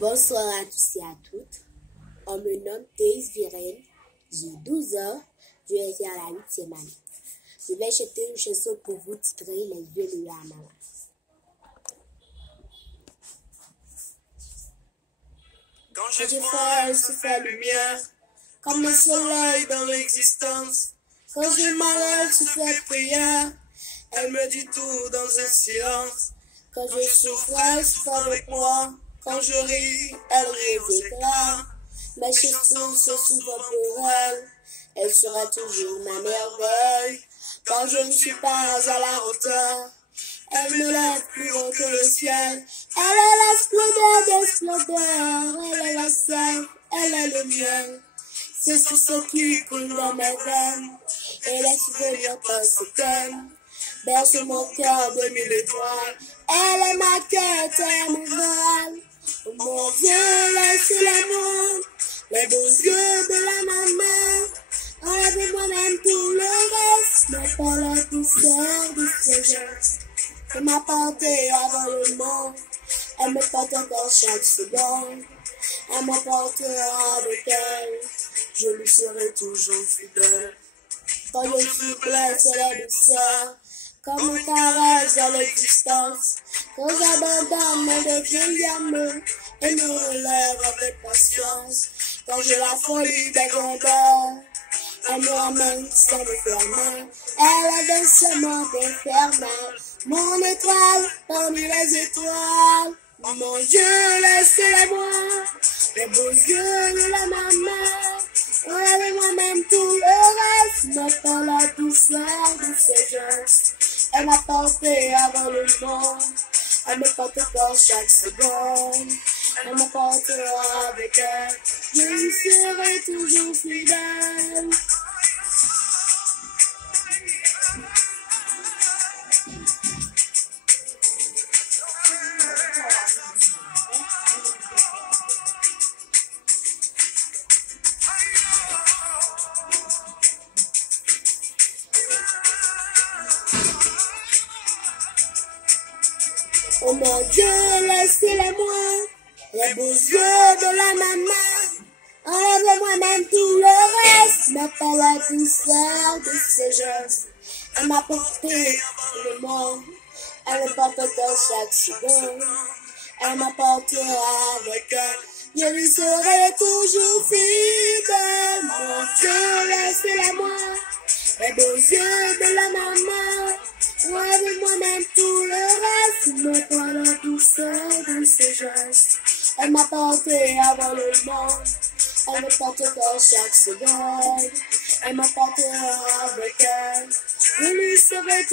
Bonsoir à tous et à toutes. On me nomme Théis Virène. J'ai 12 ans. Je vais faire la 8e année. Je vais chanter une chanson pour vous titrée Les yeux de la maman. Quand j'ai froid, elle se fait lumière, comme le soleil dans l'existence. Quand j'ai mal, elle se fait prière, elle me dit tout dans un silence. Quand je souffre, elle souffre avec moi. Quand je ris, elle rit aux éclats. Mes chansons sont souvent pour elle. Elle sera toujours ma merveille. Quand je ne suis pas à la hauteur, elle me lève plus haut que le ciel. Elle est la splendeur des splendeurs. Elle est la sève, elle est le miel. C'est ce qui coule dans mes veines. Et les souvenirs passent thème. Berce mon cœur de mille étoiles. Elle est ma quête, elle est mon vol. Oh mon Dieu, laissez-la-moi. Les beaux yeux de la maman. Enlève moi-même tout le reste. Mais pas la douceur de ses gestes. Elle m'a porté avant le monde. Elle me porte encore chaque seconde. Elle m'emportera avec elle. Je lui serai toujours fidèle. Quand je suis blessé, c'est la douceur. Comme une caresse dans l'existence. Quand j'abandonne, elle devient diamant. Et me relève avec patience. Quand j'ai la folie des grandeurs, elle me ramène sans me faire mal. Elle est dans ce monde infernal. Mon étoile parmi les étoiles. Mon Dieu, laissez-la-moi. Les beaux yeux de la maman. Enlève moi-même tout le reste. Mais pas la douceur de ses gestes. Elle m'a porté avant le monde. Elle me porte encore chaque seconde. Elle me portera avec elle. Je lui serai toujours fidèle. Oh mon Dieu, laissez-les-moi, les beaux yeux de la maman. Enlève moi-même tout le reste, mais pas la douceur de ses gestes. Elle m'a porté le monde, elle me porte encore chaque seconde. Elle m'apportera avec elle, je lui serai toujours fidèle. Mon Dieu, laissez-la-moi, les beaux yeux de la maman. Enlève moi-même tout le reste, mais pas la douceur de ses gestes. Elle m'a porté avant le monde, elle me porte encore chaque seconde. Elle m'apportera avec elle, je lui serai tout.